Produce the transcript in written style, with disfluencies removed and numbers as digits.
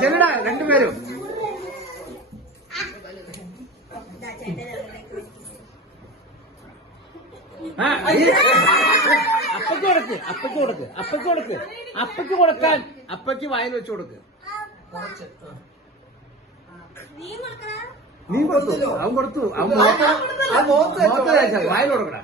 ചെല്ലടാ രണ്ടുപേരും. അപ്പയ്ക്ക് കൊടുക്ക്, അപ്പയ്ക്ക് കൊടുക്ക്, അപ്പയ്ക്ക് കൊടുക്ക്, അപ്പയ്ക്ക് കൊടുക്കാൻ, അപ്പയ്ക്ക് വായിൽ വെച്ച് കൊടുക്ക്. നീ കൊടുത്തു, അവൻ കൊടുത്തു, അവൻ വായിൽ കൊടുക്കടാ.